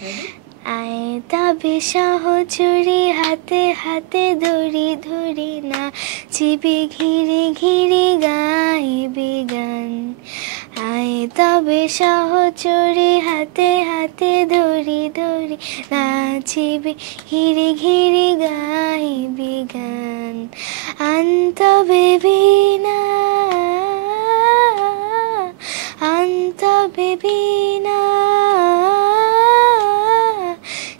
আয় তবে সহচরী হাতে হাতে ধরি ধরি না চিবি ঘিরে ঘিরে গাইবি গান। আয় তবে সহচরী হাতে হাতে ধরি ধরি নাচিবি ঘিরে ঘিরে গাইবি গান। আনতবে বীণা আনতবে বীণা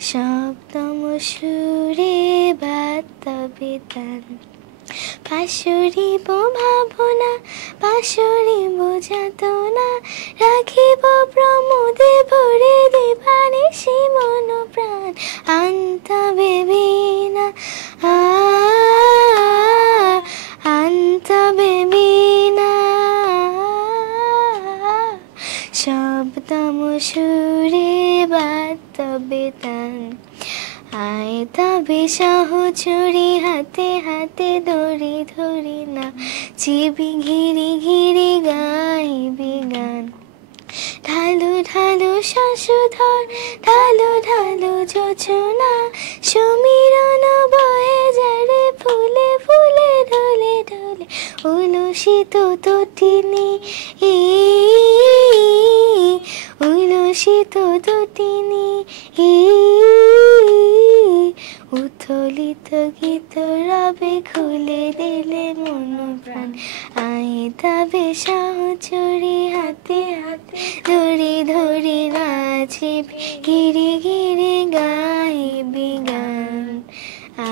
সপ্তম সুরে বাজবে তান। পাশরিব ভাবনা পাশরিব যাতনা রাখিব প্রমোদে ভরে দিবানিশি মন প্রাণ। আনতবে বীণা আনতবে বীণা সপ্তম সুরে বাজবে তান। আয় তবে সহচরী হাতে হাতে ধরি ধরি না চিবি ঘিরে ঘিরে গাইবি গান। ঢালু ঢালু শাশুধর ঢালু ঢালু যোজনা সমীরণ বয়ে যারে ফুলে ফুলে ঢলে ঢলে উলসিত তটিনী উলসিত তটিনী উথলিত গীত রবে খুলে দিলে মন প্রাণ। আয় তবে সহচরী হাতে হাতে ধরি ধরি নাচিবি ঘিরে ঘিরে গাইবি গান।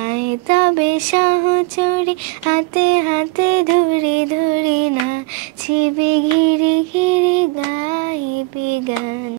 আয় তবে সহচরী হাতে হাতে ধরি ধরি নাচিবি ঘিরে ঘিরে গাইবি গান।